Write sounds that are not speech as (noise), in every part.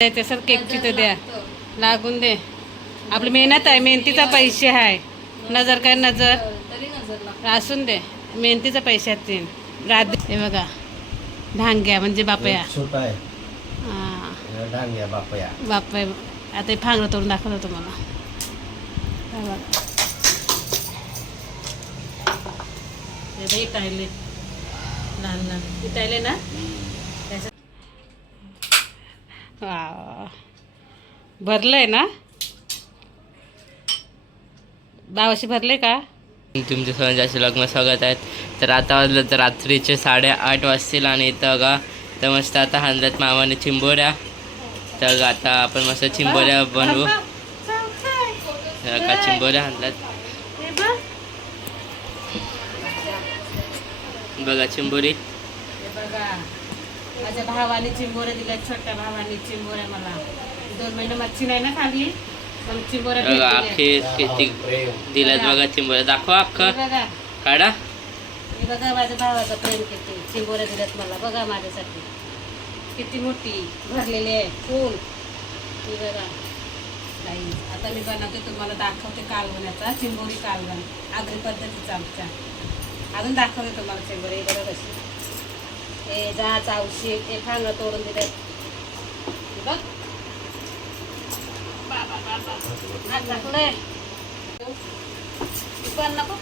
द्यायचं सर केकची तर द्या. लागून दे. आपली मेहनत आहे मेहनतीचा पैसे आहे. नजर काय नजर. असून दे. मेहनतीचा पैसे आहेत तीन. हे बघा. ढांग्या म्हणजे बापया. हा. बापया. बापया. आता फांगडं तोडून दाखवलं तुम्हाला. बघा. इटायले लहान लहान. इटायले ना? वा. भरलंय ना? बावाशी भरले का? तुमच्या असे लग्न स्वागत आहेत. तर आता वाजलं तर रात्रीचे साडेआठ वाजतील आणि इथं का तर मस्त आता हाणल्यात मामाने चिंबोऱ्या. तर आता आपण मस्त चिंबोऱ्या बनवू. का चिंबोऱ्या हाणल्यात बघा चिंबोरी. बघा. माझ्या भावाने चिंबोऱ्या दिल्या छोट्या भावाने चिंबोऱ्या मला. दोन महिने मच्छी नाही ना खाली पण चिंबोऱ्या बघा. अख्खी किती दिल्यात बघा चिंबोऱ्या. दाखवा अख्खं. बघा. काढा. हे बघा माझ्या भावाचा प्रेम किती. चिंबोऱ्या दिल्यात मला. बघा माझ्यासाठी. किती मोठी भरलेली आहे. फुल. ही बघा. नाही आता मी बनवते तुम्हाला दाखवते कालवण्याचा चिंबोरी कालवण. आगरी पद्धतीचा आमच्या अजून दाखवते तुम्हाला चिंबोरी. बघा कशी. हे जा चावशी ते फांगं तोडून दिले बघ. बाबा बाबा हात टाकलंय पण नको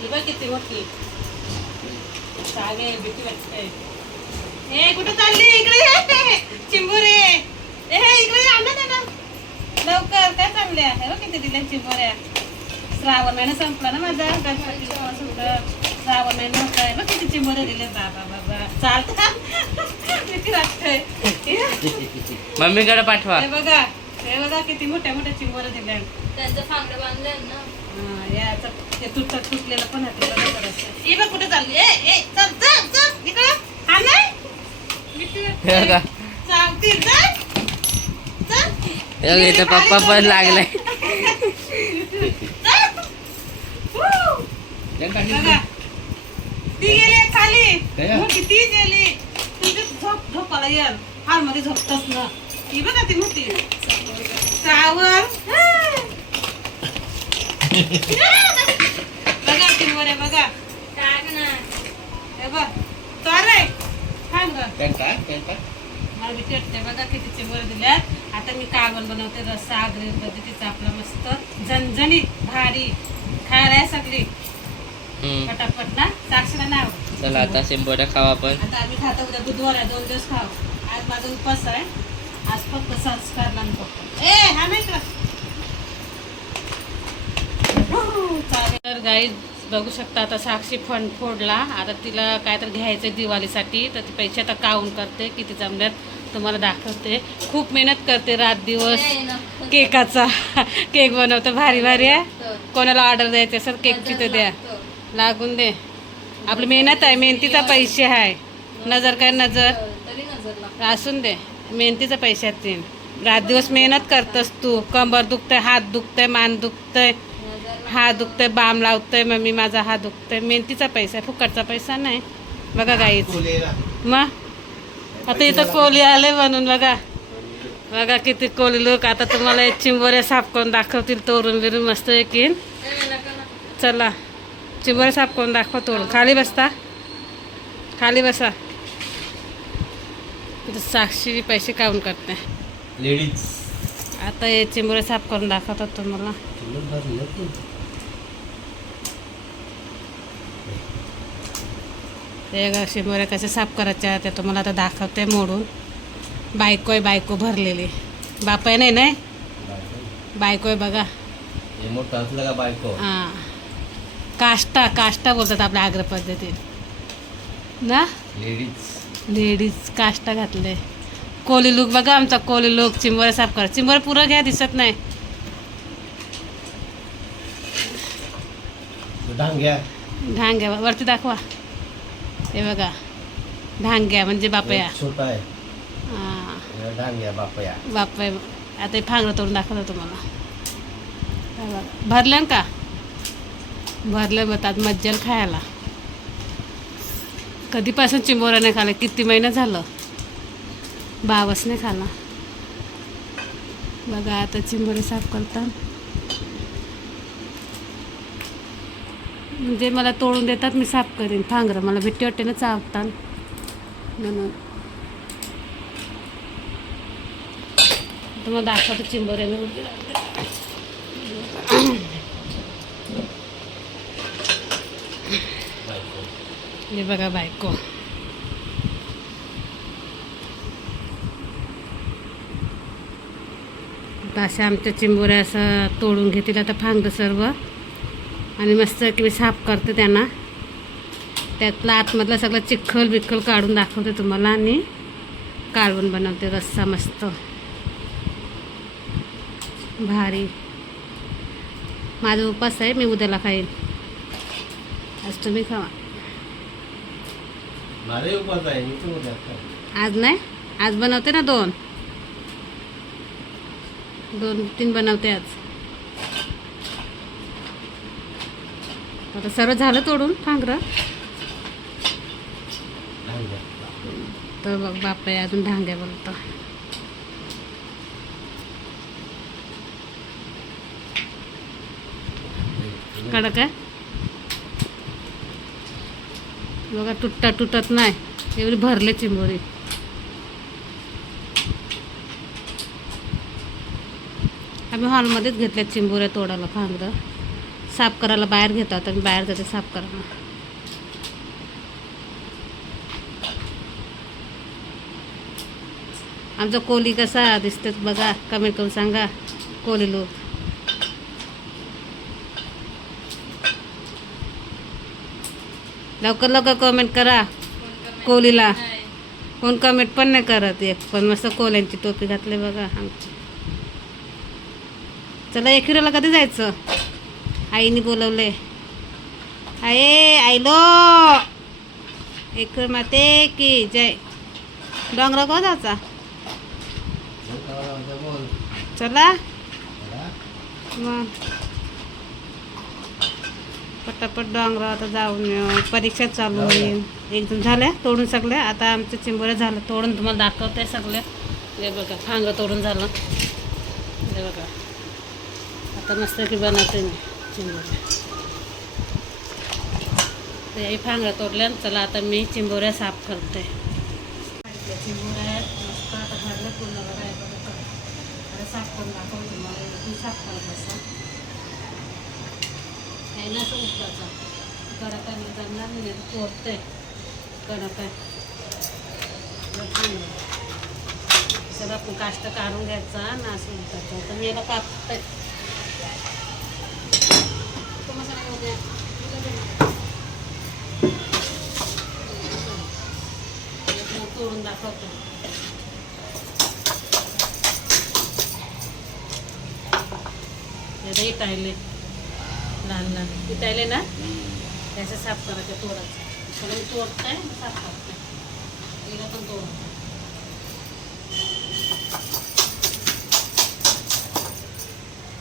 ही बघ किती मोठी. सागे भीती वाटते. ए कुठे चालली? इकडे ये. चिंबोरे. ए इकडे ये, ना लवकर. काय चालल्या? आहे बघ किती दिल्या चिंबोऱ्या. श्रावण महिना संपला ना माझा. गणपती सुद्धा श्रावण होता आहे बघ किती दिले बाबा चालता मम्मीकडे पाठवा हे बघा हे बघा किती मोठ्या मोठ्या चिंबोऱ्या दिल्या त्यांचं फांगडं ना हा, याचं ते तुटत तुटलेलं पण आहे ते बघा जरासं. ये बघ कुठे चालली ए ए चल चल चल इकडं हा नाही भीती वाटते. हे बघा चालती चल चल हे बघा, इथं पप्पा पण लागलाय Woo! (laughs) बघा ती गेली खाली? काय? मोठी ती गेली? तुझी झोप झोपाला येईल हाल मध्ये झोपतच ना. ती बघा ती मोठी. सावर बघा ती मोरे बघा. टाक ना हे बघ. तर रे थांब गं. त्यांचा त्यांचा मला वाटते बघा किती चिंबोऱ्या दिल्यात आता मी कालवण बनवते रस्सा आगरी पद्धतीचा आपला मस्त झणझणीत भारी. खायला सगळी. पटापट ना साक्षीला नाव चला आता चिंबोऱ्या खावा आपण आता आम्ही खातो उद्या बुधवार आहे दोन दिवस खाऊ. आज माझा उपास आहे. आज फक्त संस्कार नाही फक्त ए हा नाही का? चालेल. तर गाई बघू शकता आता साक्षी फंड फोडला. आता तिला काय तर घ्यायचं दिवाळीसाठी. तर ती पैसे आता काउंट करते किती जमल्यात तुम्हाला दाखवते. खूप मेहनत करते रात दिवस. ए, नको. केकाचा. (laughs) केक बनवतो भारी भारी आहे. तर. कोणाला ऑर्डर द्यायची असेल केकची तर द्या. लागतं. लागून दे. आपली मेहनत आहे मेहनतीचा पैसे आहे. नजर काय नजर. असून दे. मेहनतीचा पैसे आहेत तीन. रात दिवस मेहनत करतस तू. कंबर दुखतंय हात दुखतंय मान दुखतंय. हा दुखतंय बाम लावतंय मम्मी माझा हा दुखतंय. मेहनतीचा पैसा आहे फुकटचा पैसा नाही. बघा गाईच मग आता इथं कोली आले म्हणून बघा. बघा किती कोली लोक आता तुम्हाला एक चिंबोऱ्या साफ करून दाखवतील तोरून बिरून मस्त एकीन चला. चिंबोऱ्या साफ करून दाखवा तोडून खाली बसता. खाली बसा. साक्षी पैसे काउंट करते. लेडीज. आता हे चिंबोऱ्या साफ करून दाखवतात तुम्हाला. ते चिंबोऱ्या कशा साफ करायच्या ते तुम्हाला आता दाखवते मोडून. बायको आहे बायको भरलेली. बाप आहे नाही नाही? बायको आहे. बघा. हे मोठं असलं का बायको हां काष्टा काष्टा बोलतात आपल्या आग्र पद्धतीत. ना? लेडीज. लेडीज काष्टा घातले. कोली लुक बघा आमचा कोली लुक चिंबोऱ्या साफ करा. चिंबोऱ्या पुरं घ्या दिसत नाही. ढांग्या वरती दाखवा. हे बघा. ढांग्या म्हणजे बापया. छोटा आहे. हां. बापया. बापया. आता फांगडं तोडून दाखवतो तुम्हाला. हे बघा. भरलं का? भरलं म्हणतात मज्जल खायला. कधीपासून चिंबोरा नाही खाल्ला? किती महिना झालं? बावस नाही खाला बघा आता चिंबोरे साफ करतात. म्हणजे मला तोडून देतात मी साफ करीन. फांगरं मला भेटी वाटेनं चावतात म्हणून. तुम्हाला दाखवतो चिंबोरे हे बघा बायको. आता अशा आमच्या चिंबोऱ्या असं तोडून घेतील आता फांगलं सर्व. आणि मस्त की मी साफ करते त्यांना. त्यातला आतमधला सगळं चिखल बिखल काढून दाखवते तुम्हाला आणि काढून बनवते रस्सा मस्त. भारी. माझा उपास आहे मी उद्याला खाईन. आज तुम्ही खावा. माझाही उपास आहे मी तर उद्या खाईन. आज नाही? आज बनवते ना दोन. दोन तीन बनवते आज. आता सर्व झालं तोडून फांगरं. तर बघ बाप आहे अजून धांग्या बोलतो कडक आहे? बघा तुटता तुटत नाही. एवढी भरले चिंबोरी. आम्ही हॉलमध्येच घेतल्या चिंबोऱ्या तोडायला फांग साफ करायला बाहेर घेतात आम्ही बाहेर जाते साफ करायला. आमचा कोली कसा दिसतेच बघा कमेंट करून सांगा. कोली लोक लवकर लवकर कमेंट करा. कोहलीला कोण कमेंट पण नाही करत. एक पण मस्त कोल्यांची टोपी घातली बघा. आमची चला एकिराला कधी जायचं? आईने बोलवले. आये आईलो. एक माते की जय. डोंगरा को जायचा. चला. मग. पटापट डोंगरा आता जाऊन. परीक्षा चालू होईल. एकदम झाल्या तोडून सगळ्या. आता आमचं चिंबोऱ्या झालं. तोडून तुम्हाला दाखवते सगळे. हे बघा फांगं तोडून झालं. हे बघा. आता मस्त की बनवते मी चिंबोऱ्या हे फांगं तोडल्या चला आता मी चिंबोऱ्या साफ करते चिंबोऱ्या मस्त आता भरले पूर्ण बघा हे बघा. आता साफ करून दाखवते तुम्हाला तुम्ही साफ करत बसा आहे ना असं उठवायचा कडक आहे म्हणजे जमणार नाही तोडते कडक आहे. मग चांगलं. सगळं आपण काष्ट काढून घ्यायचा ना असं उठवायचं तर मी याला कापते. तो मग तोडून दाखवतो. हे इटायले लहान लहान इटायले ना? त्याचं साफ करायचं तोडायचं सगळं मी मग साफ करते. हिला पण तोडते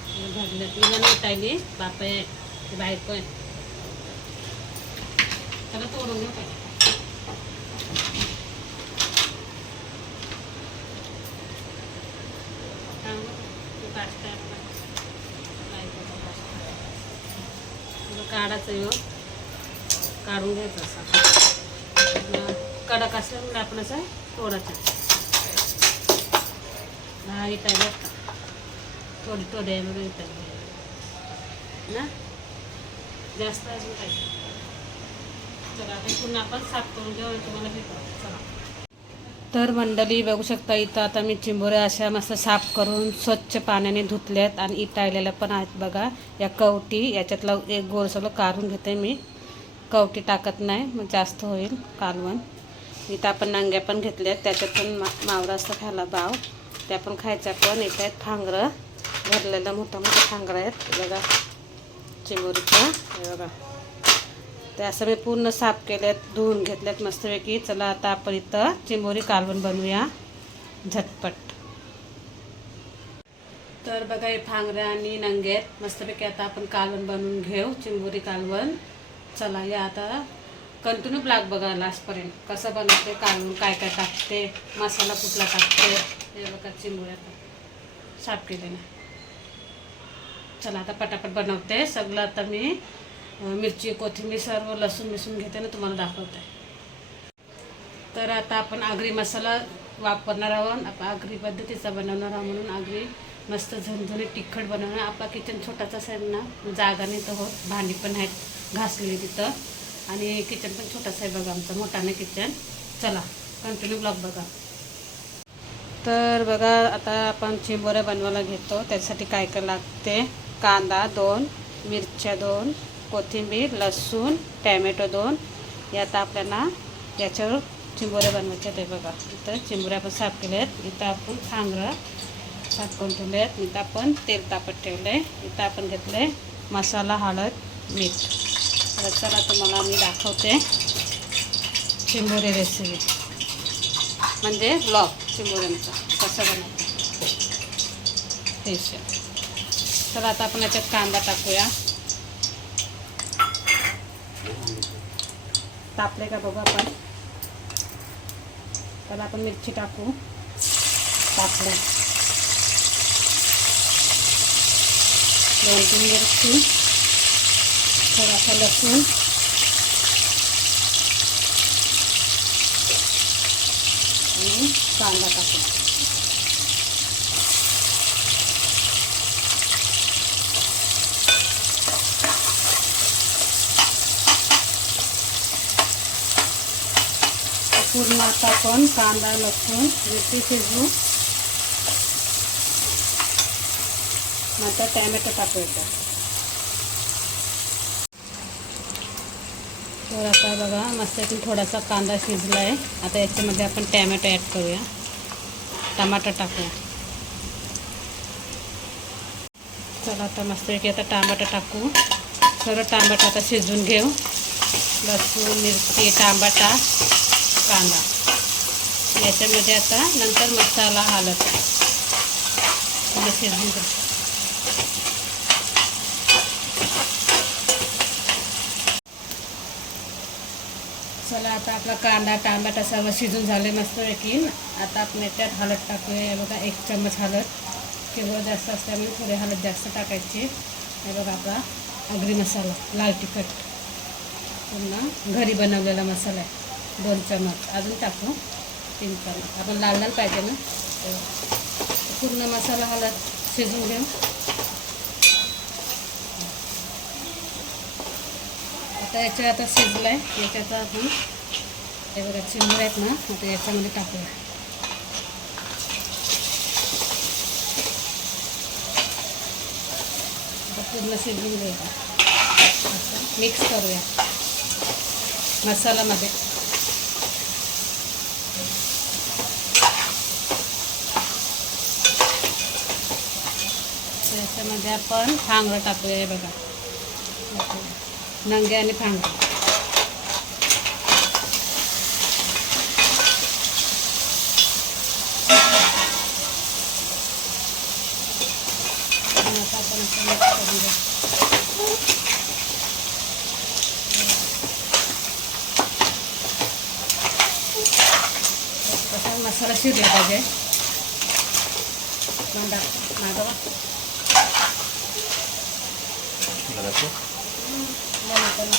भरलं भरले तिला नाही इटायली बाप आहे. बायको आहे. त्याला तोडून घेऊ पाहिजे काढायचं येऊ काढून घ्यायचा असा. कडक असल्यामुळे म्हणजे आपण असं तोडायचं. हा इटायला थोडी थोडी म्हणून बघा. इटायला ना जास्त अजून काय चला आता पुन्हा आपण साफ करून घेऊ तुम्हाला भेटू. चला. तर मंडळी बघू शकता इथं आता मी चिंबोऱ्या अशा मस्त साफ करून स्वच्छ पाण्याने धुतल्यात आणि इटाळलेल्या पण आहेत बघा. या कवटी याच्यातला एक गोरसलं काढून घेते मी. कवटी टाकत नाही मग जास्त होईल कालवण. इथं आपण नांग्या पण घेतल्यात त्याच्यात पण मा मावरा असं खायला बाव त्या पण खायच्या पण इथं आहेत फांगरं. भरलेलं मोठं मोठं फांगरं आहेत. बघा चिंबोरीचं बघा. ते असं मी पूर्ण साफ केलेत धुवून घेतल्यात मस्तपैकी. चला आता आपण इथं चिंबोरी कालवण बनवूया. झटपट. तर बघा हे फांगऱ्या आणि नंगे आहेत. मस्तपैकी आता आपण कालवण बनवून घेऊ चिंबोरी कालवण. चला या आता. कंटिन्यू ब्लॅक बघा लास्टपर्यंत कसं बनवते काढून काय काय टाकते मसाला कुठला टाकते हे बघा चिंबोऱ्या साफ केले ना. चला आता पटापट बनवते. सगळं आता मी मिरची कोथिंबीर सर्व लसूण मिसून घेते ना तुम्हाला दाखवते. तर आता आपण आगरी मसाला वापरणार आहोत. आपण आगरी पद्धतीचा बनवणार आहोत म्हणून आगरी मस्त झणझणीत तिखट बनवणार. आपला किचन छोटाचाच आहे ना जागा नाही तर होत भांडी पण आहेत. घासले तिथं. आणि किचन पण छोटासा आहे बघा आमचा मोठा नाही किचन चला कंटिन्यू ब्लॉग बघा. तर बघा आता आपण चिंबोऱ्या बनवायला घेतो. त्यासाठी काय काय लागते? कांदा दोन मिरच्या दोन कोथिंबीर लसूण टॅमॅटो दोन. हे आता आपल्याला याच्यावर चिंबोऱ्या बनवायच्या ते बघा. इथं चिंबोऱ्या आपण साफ केल्या आहेत इथं आपण खांगरं साफ करून ठेवले आहेत इथं आपण तेल तापत ठेवलं आहे इथं आपण घेतलं आहे मसाला हळद मीठ. तर चला तुम्हाला मी दाखवते चिंबोरी रेसिपी म्हणजे ब्लॉग चिंबोऱ्यांचा. कसं बनवतो स्पेशल तर आता आपण याच्यात कांदा टाकूया. तापले का बघू आपण. त्याला आपण मिरची टाकू. तापले. दोन तीन मिरची. थोडासा लसूण आणि कांदा टाकू पूर्ण आता आपण कांदा लसूण मिरची शिजवू नंतर टॅमॅटो टाकू तर आता बघा मस्त इथून थोडासा कांदा शिजला आहे आता याच्यामध्ये आपण टॅमॅटो ॲड करूया. टमाटर टाकूया. चला आता मस्तपैकी आता टमाटर टाकू. सर्व टमाटर आता शिजवून घेऊ. लसूण मिरची टांबाटा कांदा. याच्यामध्ये आता नंतर मसाला हलत शिजवून घेऊ चला आता आपला कांदा टमाटा सर्व शिजून झाले मस्त पैकी. आता आपण याच्यात हळद टाकूया. हे बघा एक चम्मच हळद. किंवा जास्त असल्यामुळे थोडी हळद जास्त टाकायची. हे बघा आपला आगरी मसाला लाल तिखट. पुन्हा घरी बनवलेला मसाला आहे. दोन चम्मच. अजून टाकू. तीन चम्मच. आपण लाल लाल पाहिजे ना? तर पूर्ण मसाला हळद शिजून घेऊ. आता याच्या आता शिजलं आहे याच्यात आपण हे बघा आहेत ना आता याच्यामध्ये टाकूया. पूर्ण शिजवून घ्यायचं असं मिक्स करूया. मसाल्यामध्ये. त्याच्यामध्ये आपण फांगडं टाकूया हे बघा. नंगे आणि फांगडं आणि आता आपण असं mix करून घेऊ. कसा मसाला शिरला पाहिजे मांडा मागवा बनवतो ना.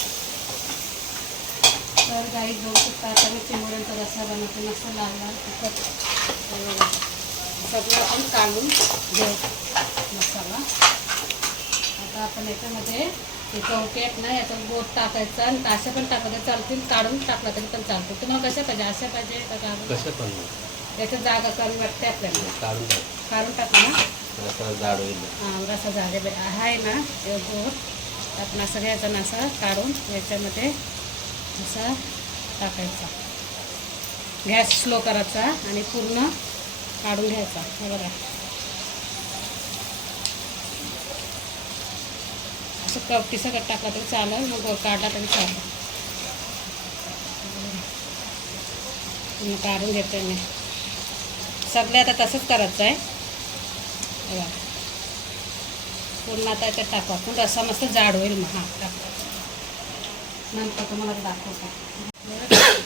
तर गाई घेऊ शकता आता मी चिमुऱ्यांचा रस्सा बनवते मस्त लाल लाल तिखट. सगळं आपण काढून घेऊ मसाला. आता आपण याच्यामध्ये चौके आहेत ना याचा बोट टाकायचा आणि अशा पण टाकायचं चालतील काढून टाकला तरी पण चालतो. तुम्हाला कशा पाहिजे? अशा पाहिजे का काढून कसं पण. जागा कमी वाटते आपल्याला. काढून टाक. काढून टाकू ना? जाड होईल. हां रसा बे- आहे. ना हे गोड आपण असं घ्यायचा ना असा काढून याच्यामध्ये असा टाकायचा. गॅस स्लो करायचा आणि पूर्ण काढून घ्यायचा. हे बघा. असं कपटी सगळं टाकला तरी चालेल मग काढला तरी चालेल. काढून घेते मी. सगळे आता तसंच करायचं आहे बघा. पूर्ण आता त्यात टाकू आपण. रसा मस्त जाड होईल. मग हां टाकू. नंतर तुम्हाला दाखवता दाखवतो.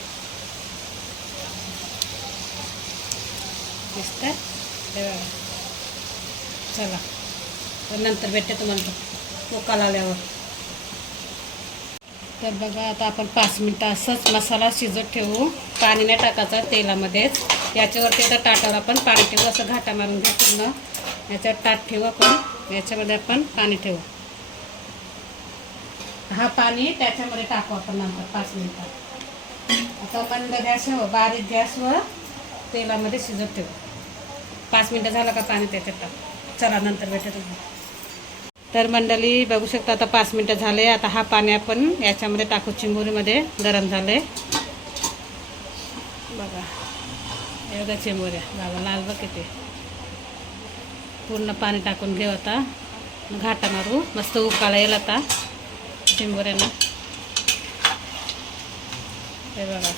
दिसतंय. हे बघा. चला. तर नंतर भेटते तुम्हाला पोकाला आल्यावर. तर बघा आता आपण पाच मिनटं असंच मसाला शिजत ठेवू. पाणी नाही टाकायचं तेलामध्येच. याच्यावरती आता ताटावर आपण पाणी ठेवू. असं घाटा मारून घ्या पूर्ण. याच्यावर ताट ठेवू आपण. याच्यामध्ये आपण पाणी ठेवू. हा पाणी त्याच्यामध्ये टाकू आपण नंतर पाच मिनटात आता मंद गॅसवर बारीक गॅसवर तेलामध्ये शिजत ठेवू. पाच मिनटं झालं का पाणी त्याच्यात टाकू. चला नंतर भेटत तर मंडळी बघू शकता आता पाच मिनटं झाले. आता हा पाणी आपण याच्यामध्ये टाकू चिंबोरीमध्ये गरम झाले बघा एवढ्या चिंबोऱ्या. बाबा लाल बघ किती पूर्ण पाणी टाकून घेऊ आता. घाटा मारू. मस्त उकाळा येईल आता चिंबोऱ्यानं. हे बघा.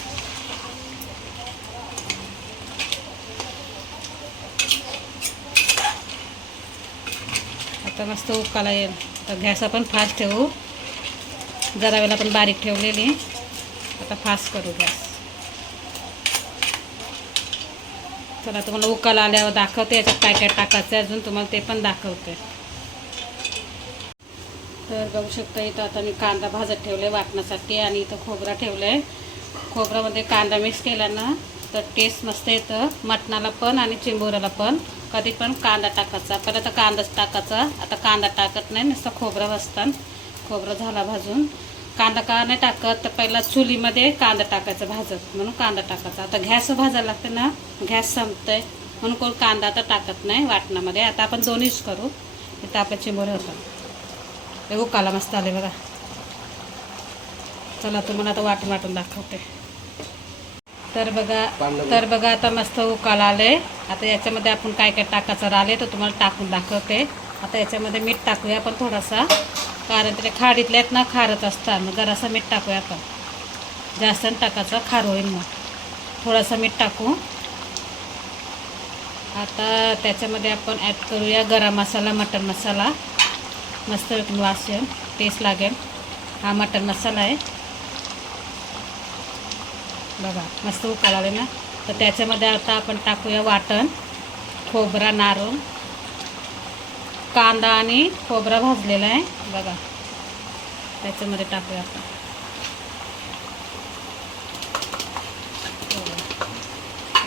आता मस्त उकाला येईल. तर गॅस आपण फास्ट ठेवू. जरा वेळेला आपण बारीक ठेवलेली. आता फास्ट करू गॅस. चला तुम्हाला उकाला आल्यावर दाखवते. याच्यात काय काय टाकायचं आहे अजून तुम्हाला ते पण दाखवते. तर बघू शकता इथं आता मी कांदा भाजत ठेवले वाटण्यासाठी आणि इथं खोबरा ठेवलं आहे खोबरामध्ये कांदा मिक्स केला ना तर टेस्ट मस्त येतं. मटणाला पण आणि चिंबोऱ्याला पण. कधी पण कांदा टाकायचा. पहिला तर कांदाच टाकायचा. आता कांदा टाकत नाही नुसतं खोबरं भाजतान. खोबरं झाला भाजून. कांदा का नाही टाकत तर पहिला चुलीमध्ये कांदा टाकायचा भाजत. म्हणून कांदा टाकायचा. आता गॅस भाजायला लागते ना गॅस संपतंय. म्हणून कोण कांदा आता टाकत नाही वाटणामध्ये. आता आपण दोन्हीच करू. इथं आपल्या चिंबोरे होतात. हे उकाला मस्त आले बघा. चला तुम्हाला आता वाटून वाटून दाखवते. तर बघा तर बघा आता मस्त उकाला आले आता याच्यामध्ये आपण काय काय टाकायचं राहिले तर तुम्हाला टाकून दाखवते. आता याच्यामध्ये मीठ टाकूया आपण थोडासा कारण त्याच्या खाडीतले आहेत ना खारच असतात. मग जरासा मीठ टाकूया आपण. जास्त टाकायचं खार होईल मग. थोडासा मीठ टाकू. आता त्याच्यामध्ये आपण ॲड करूया गरम मसाला मटन मसाला. मस्त वास येईल टेस्ट लागेल. हा मटन मसाला आहे. बघा मस्त उकाळ आले ना? तर त्याच्यामध्ये आता आपण टाकूया वाटण खोबरा नारळ कांदा आणि खोबरा भाजलेला आहे. बघा त्याच्यामध्ये टाकूया आपण.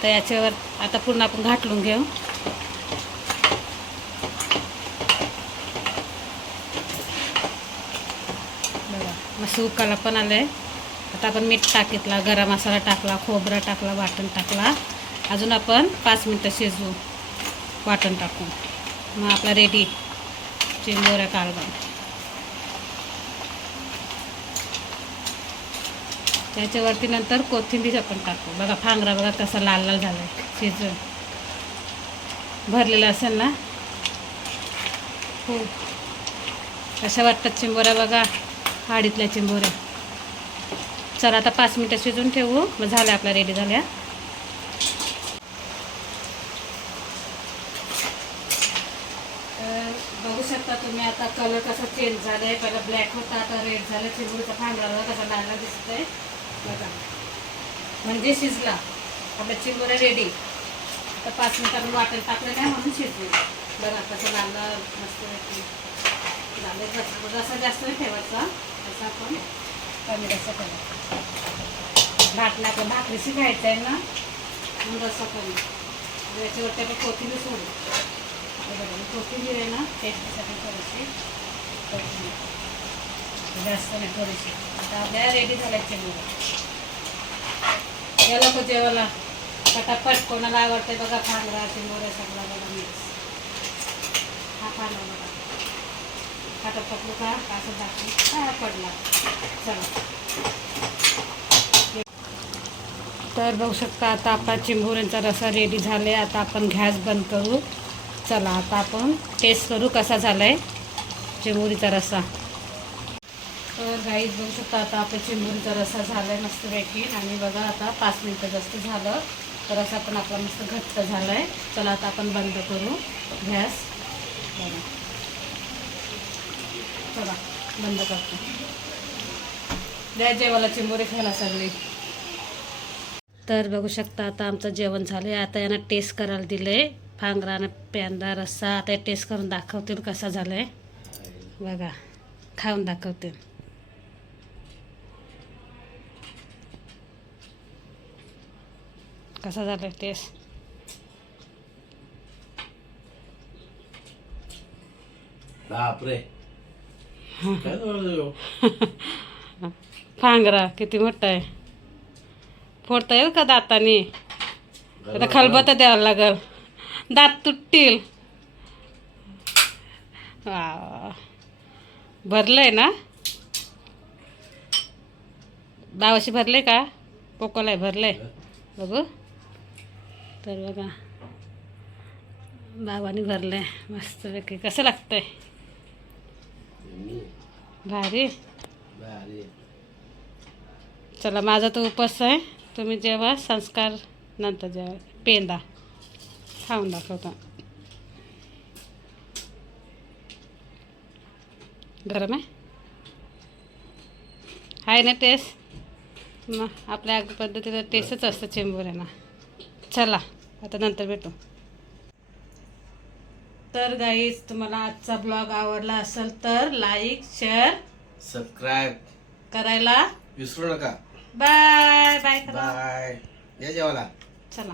तर याच्यावर आता पूर्ण आपण घाटलून घेऊ. बघा मस्त उकाला पण आलं आहे आता आपण मीठ टाकितला गरम मसाला टाकला खोबरा टाकला वाटण टाकला. अजून आपण पाच मिनटं शिजवू वाटण टाकून. मग आपला रेडी चिंबोऱ्या कालवण त्याच्यावरती नंतर कोथिंबीर आपण टाकू. बघा फांगरा बघा कसा लाल लाल झाला आहे शिजून भरलेला असेल ना? हो. कशा वाटतात चिंबोऱ्या बघा? हाडीतल्या चिंबोऱ्या. चला आता पाच मिनटं शिजून ठेवू. मग झाल्या आपल्या रेडी झाल्या तर बघू शकता तुम्ही आता कलर कसा चेंज झाला आहे पहिला ब्लॅक होता आता रेड झाला. चिंबोरीचा फांगडा कसा लागला दिसत आहे बघा. म्हणजे शिजला. आपला चिंबोऱ्या रेडी आता पाच मिनिटात वाटेल टाकलं नाही म्हणून शिजली. बघा कसं लागलं मस्त झालं रस्सा जास्त नाही ठेवायचा असं आपण कमी रस्सा ठेवायचा भाकला तर भाकरी शिकायचं आहे ना? म्हणून रस्सा कमी याच्यावर त्याला कोथिंबीर सोडू. हे बघा कोथिंबीर आहे ना टेस्टसाठी थोडीशी कोथिंबीर. जास्त नाही थोडीशी. आता आपल्या रेडी झाल्याचे बघा. या लोक जेवायला पटापट कोणाला आवडते बघा फांगरा चिंबोऱ्या सगळा बघा मिक्स. हा फांगरा बघा. आता पकडू का असं दाखवू हा पडला. चला. तर बघू शकता आता आपला चिंबोऱ्यांचा रसा रेडी झाला आहे आता आपण गॅस बंद करू. चला आता आपण टेस्ट करू कसा झाला आहे चिंबोरीचा रसा. तर गाईच बघू शकता आता आपला चिंबोरीचा रसा झाला आहे मस्तपैकी. आणि बघा आता पाच मिनटं जास्त झालं. तर असा पण आपला मस्त घट्ट झाला आहे चला आता आपण बंद करू गॅस. बघा. चला बंद करतो. द्या जेवायला चिंबोरी खायला सगळी. तर बघू शकता आता आमचं जेवण झालं आता यांना टेस्ट करायला दिले फांगरा आणि प्यांदा रस्सा. आता हे टेस्ट करून दाखवतील कसा झालाय. बघा. खाऊन दाखवतील. कसा झालाय टेस्ट बापरे. काय झालं? फांगरा (laughs) किती मोठा आहे. फोडता येईल का दाताने? आता खलबत्ता द्यावं लागल. दात तुटतील. वा. भरलंय ना? बावाशी भरले का? पोकोलाय भरलंय. बघू. तर बघा. बाबाने भरलंय. मस्तपैकी कसं लागतंय? भारी. भारी. चला माझा तो उपास आहे. तुम्ही जेव्हा संस्कार नंतर जेव्हा पेंदा खाऊन दाखवता. गरम आहे? आहे ना टेस्ट मग आपल्या पद्धतीनं टेस्टच असतं चेंबुऱ्यांना चला आता नंतर भेटू. तर गाईज तुम्हाला आजचा ब्लॉग आवडला असेल तर लाईक शेअर सबस्क्राईब करायला विसरू नका. बाय बाय बाय या जेवायला. चला.